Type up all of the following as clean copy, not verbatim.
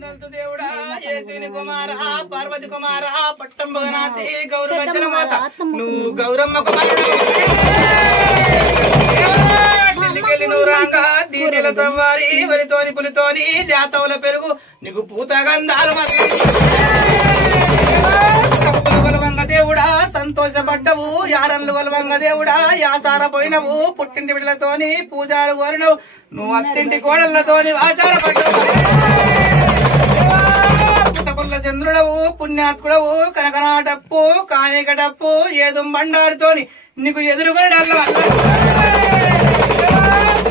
సింగల్తు దేవుడా ఏసేని కుమార పార్వతి కుమార పట్టంబగనాథి గౌరవజ్జల మాత నువ్వు గౌరమ్మ కుమారుడు ఢిల్లీకెళ్ళి నువ్వు రాంగా దీనిల సవ్వారి వరితోని పులితోని జాతవుల పెరుగు నీకు పూత గంధాలు కొలవంగ దేవుడా సంతోషపడ్డవు యారన్లు కొలవంగ దేవుడా యాసార పోయినవు పుట్టింటి బిడ్డలతోని పూజారు కోరినవు నువ్వు అత్తింటి కోడళ్లతోని ఆచారపడ్డవు పుట్టపుల్ల చంద్రుడవు పుణ్యాత్కుడవు కనకనాటప్పు కానికటప్పు ఏదో బండారుతోని నీకు ఎదురుకొని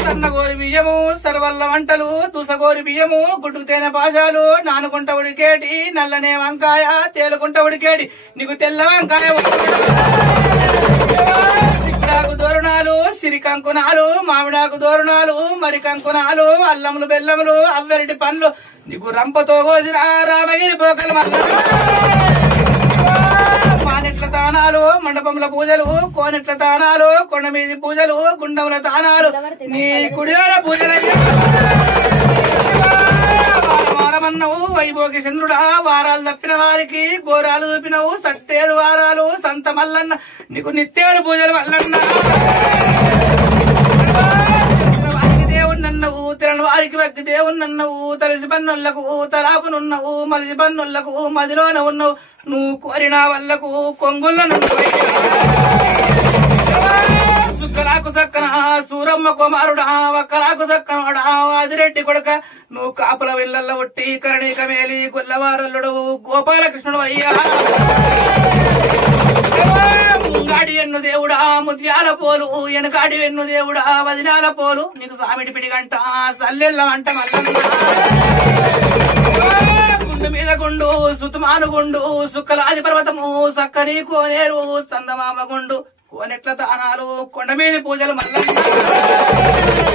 సన్నగోరి బియ్యము సర్వల్ల వంటలు తుసగోరి బియ్యము గుడ్డుకు తేనె పాశాలు నానుకుంట ఉడికేటి నల్లనే వంకాయ తేలుకుంట ఉడికేటి నీకు తెల్ల వంకాయ సిక్కుడాకు దోరణాలు సిరి కంకునాలు మామిడాకు దోరణాలు మరి కంకునాలు అల్లములు బెల్లములు అవ్వెరటి పండ్లు నీకు రంపతో కోసిన రామగిరి పోకలు మానెట్ల తానాలు మండపముల పూజలు కోనెట్ల తానాలు కొండ మీది పూజలు గుండముల తానాలు నీ కుడివార పూజలు వారమన్నవు వైభోగి చంద్రుడా వారాలు తప్పిన వారికి ఘోరాలు చూపినవు సట్టేరు వారాలు సంత మల్లన్న నీకు నిత్యేడు పూజలు మల్లన్న దేవుణ్ణన్నవు తిరని వారికి వ్యక్తి దేవుణ్ణన్నవు తలసి పన్నులకు తలాపునున్నవు మలిసి పన్నులకు మదిలోన ఉన్నవు నువ్వు కోరిన వల్లకు కొంగులను సుక్కలాకు సక్కన సూరమ్మ కుమారుడా ఒక్కలాకు సక్కనోడా ఆదిరెడ్డి కొడుక నువ్వు కాపుల విల్లల్ల ఒట్టి కరణీక మేలి గొల్లవారల్లుడు గోపాలకృష్ణుడు అయ్యా ముంగాడి ఎన్ను దేవుడా ముత్యాల పోలు వెనకాడి వెన్ను దేవుడా వదినాల పోలు నీకు సామిడి పిడి గంట సల్లెల్ల వంట మల్లన్న గుండు మీద గుండు సుతుమాను గుండు సుక్కలాది పర్వతము సక్కని కోనేరు సందమామ గుండు కోనెట్ల తానాలు కొండ మీద పూజలు మల్లన్న